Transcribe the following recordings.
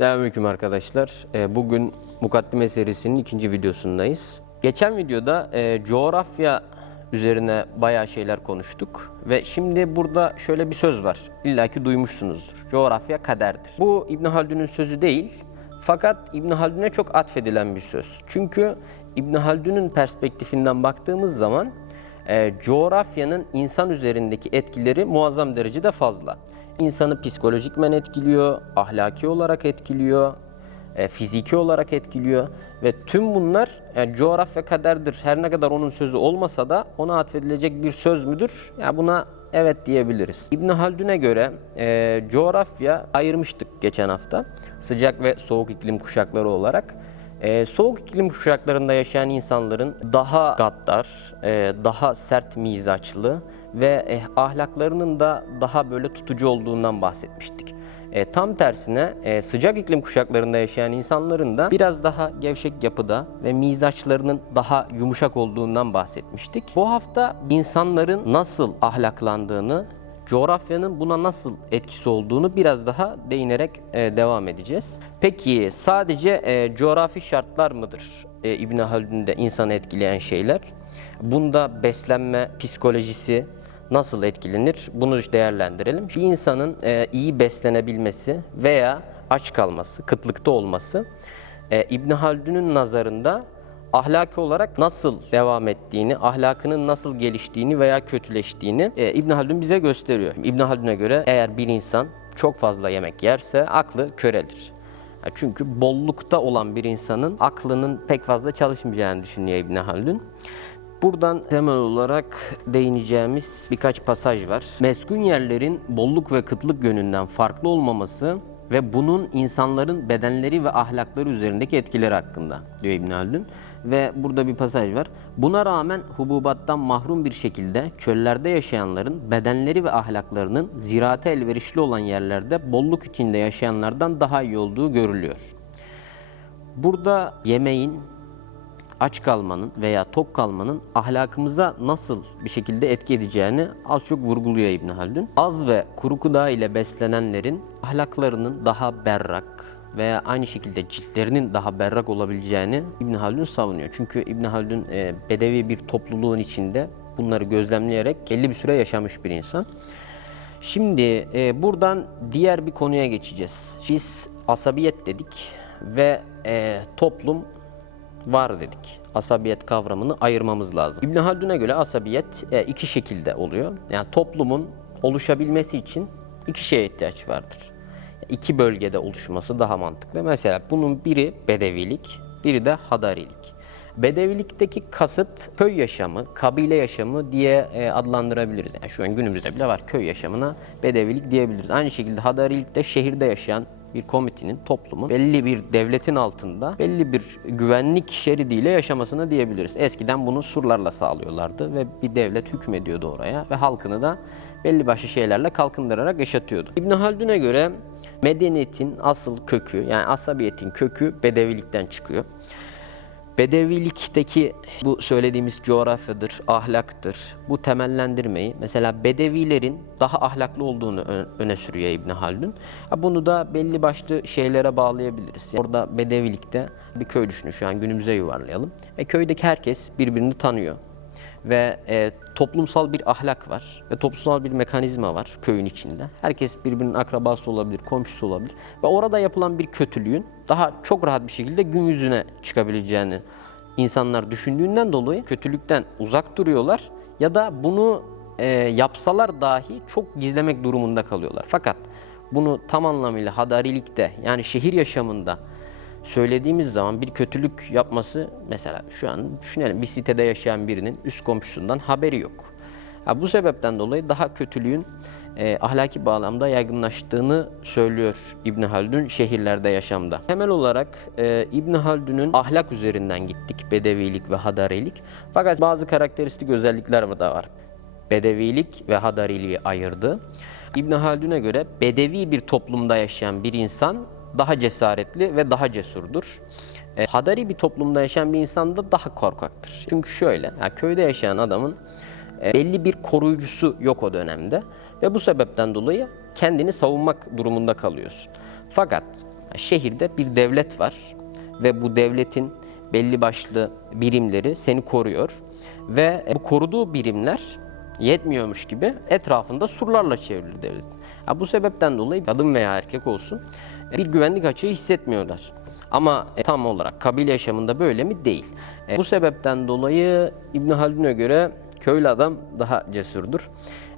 Selamünaleyküm arkadaşlar. Ee, Bugün Mukaddime serisinin ikinci videosundayız. Geçen videoda e, coğrafya üzerine bayağı şeyler konuştuk. Ve şimdi burada şöyle bir söz var. İlla ki duymuşsunuzdur. Coğrafya kaderdir. Bu İbn Haldun'un sözü değil. Fakat İbn Haldun'e çok atfedilen bir söz. Çünkü İbn Haldun'un perspektifinden baktığımız zaman e, coğrafyanın insan üzerindeki etkileri muazzam derecede fazla. İnsanı psikolojikmen etkiliyor, ahlaki olarak etkiliyor, e, fiziki olarak etkiliyor ve tüm bunlar yani coğrafya kaderdir. Her ne kadar onun sözü olmasa da ona atfedilecek bir söz müdür? Ya buna evet diyebiliriz. İbn Haldun'e göre e, coğrafya ayırmıştık geçen hafta sıcak ve soğuk iklim kuşakları olarak. Ee, soğuk iklim kuşaklarında yaşayan insanların daha gaddar, e, daha sert mizaçlı ve e, ahlaklarının da daha böyle tutucu olduğundan bahsetmiştik. E, tam tersine e, sıcak iklim kuşaklarında yaşayan insanların da biraz daha gevşek yapıda ve mizaçlarının daha yumuşak olduğundan bahsetmiştik. Bu hafta insanların nasıl ahlaklandığını coğrafyanın buna nasıl etkisi olduğunu biraz daha değinerek e, devam edeceğiz. Peki sadece e, coğrafi şartlar mıdır e, İbn Haldun'de insanı etkileyen şeyler? Bunda beslenme psikolojisi nasıl etkilenir? Bunu değerlendirelim. Bir insanın e, iyi beslenebilmesi veya aç kalması, kıtlıkta olması e, İbn Haldun'un nazarında ahlaki olarak nasıl devam ettiğini, ahlakının nasıl geliştiğini veya kötüleştiğini e, İbn Haldun bize gösteriyor. İbn Haldun'a göre eğer bir insan çok fazla yemek yerse aklı körelir. Çünkü bollukta olan bir insanın aklının pek fazla çalışmayacağını düşünüyor İbn Haldun. Buradan temel olarak değineceğimiz birkaç pasaj var. Meskun yerlerin bolluk ve kıtlık yönünden farklı olmaması ve bunun insanların bedenleri ve ahlakları üzerindeki etkileri hakkında diyor İbn Haldun. Ve burada bir pasaj var. Buna rağmen hububattan mahrum bir şekilde çöllerde yaşayanların bedenleri ve ahlaklarının ziraate elverişli olan yerlerde bolluk içinde yaşayanlardan daha iyi olduğu görülüyor. Burada yemeğin, aç kalmanın veya tok kalmanın ahlakımıza nasıl bir şekilde etki edeceğini az çok vurguluyor İbn Haldun. Az ve kuru gıda ile beslenenlerin ahlaklarının daha berrak veya aynı şekilde ciltlerinin daha berrak olabileceğini İbn Haldun savunuyor. Çünkü İbn Haldun e, bedevi bir topluluğun içinde bunları gözlemleyerek belli bir süre yaşamış bir insan. Şimdi e, buradan diğer bir konuya geçeceğiz. Biz asabiyet dedik ve e, toplum var dedik. Asabiyet kavramını ayırmamız lazım. İbn Haldun'a göre asabiyet e, iki şekilde oluyor. Yani toplumun oluşabilmesi için iki şeye ihtiyaç vardır. İki bölgede oluşması daha mantıklı. Mesela bunun biri bedevilik, biri de hadarilik. Bedevilikteki kasıt köy yaşamı, kabile yaşamı diye e, adlandırabiliriz. Yani şu an günümüzde bile var köy yaşamına bedevilik diyebiliriz. Aynı şekilde hadarilikte şehirde yaşayan bir komitenin, toplumun belli bir devletin altında belli bir güvenlik şeridiyle yaşamasını diyebiliriz. Eskiden bunu surlarla sağlıyorlardı ve bir devlet hükmediyordu oraya ve halkını da belli başlı şeylerle kalkındırarak yaşatıyordu. İbn Haldun'a göre medeniyetin asıl kökü yani asabiyetin kökü bedevilikten çıkıyor. Bedevilikteki bu söylediğimiz coğrafyadır, ahlaktır. Bu temellendirmeyi mesela Bedevilerin daha ahlaklı olduğunu öne sürüyor İbn Haldun. Ha, Bunu da belli başlı şeylere bağlayabiliriz. Yani orada Bedevilikte bir köy düşünün şu an günümüze yuvarlayalım. E, köydeki herkes birbirini tanıyor ve e, toplumsal bir ahlak var ve toplumsal bir mekanizma var köyün içinde. Herkes birbirinin akrabası olabilir, komşusu olabilir ve orada yapılan bir kötülüğün daha çok rahat bir şekilde gün yüzüne çıkabileceğini insanlar düşündüğünden dolayı kötülükten uzak duruyorlar ya da bunu e, yapsalar dahi çok gizlemek durumunda kalıyorlar. Fakat bunu tam anlamıyla hadarilikte yani şehir yaşamında söylediğimiz zaman bir kötülük yapması mesela şu an düşünelim bir sitede yaşayan birinin üst komşusundan haberi yok. Ha, bu sebepten dolayı daha kötülüğün e, ahlaki bağlamda yaygınlaştığını söylüyor İbn Haldun şehirlerde yaşamda. Temel olarak e, İbn Haldun'un ahlak üzerinden gittik bedevilik ve hadarilik. Fakat bazı karakteristik özellikler da var. Bedevilik ve hadariliği ayırdı. İbn Haldun'a göre bedevi bir toplumda yaşayan bir insan daha cesaretli ve daha cesurdur. E, hadari bir toplumda yaşayan bir insan da daha korkaktır. Çünkü şöyle, ya köyde yaşayan adamın e, belli bir koruyucusu yok o dönemde ve bu sebepten dolayı kendini savunmak durumunda kalıyorsun. Fakat Şehirde bir devlet var ve bu devletin belli başlı birimleri seni koruyor ve bu koruduğu birimler yetmiyormuş gibi etrafında surlarla çevrili devlet. Ha, bu sebepten dolayı kadın veya erkek olsun bir güvenlik açığı hissetmiyorlar. Ama e, tam olarak kabile yaşamında böyle mi? Değil. E, bu sebepten dolayı İbn Haldun'a göre köylü adam daha cesurdur.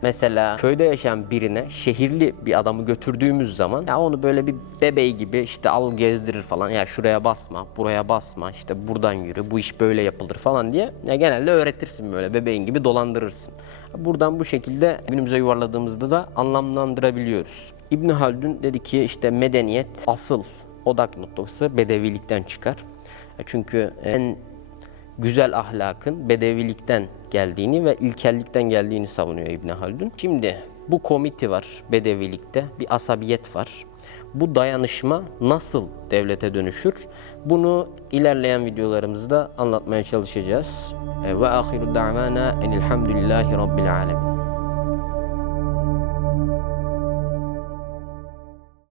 Mesela köyde yaşayan birine şehirli bir adamı götürdüğümüz zaman ya onu böyle bir bebeği gibi işte al gezdirir falan ya şuraya basma, buraya basma, işte buradan yürü, bu iş böyle yapılır falan diye ya genelde öğretirsin böyle bebeğin gibi dolandırırsın. Buradan bu şekilde günümüze yuvarladığımızda da anlamlandırabiliyoruz. İbn Haldun dedi ki işte medeniyet asıl odak noktası bedevilikten çıkar. Çünkü en güzel ahlakın bedevilikten geldiğini ve ilkellikten geldiğini savunuyor İbn Haldun. Şimdi bu komiti var bedevilikte, bir asabiyet var. Bu dayanışma nasıl devlete dönüşür? Bunu ilerleyen videolarımızda anlatmaya çalışacağız. Ve ahiru da'vana enilhamdülillahi rabbil alemin.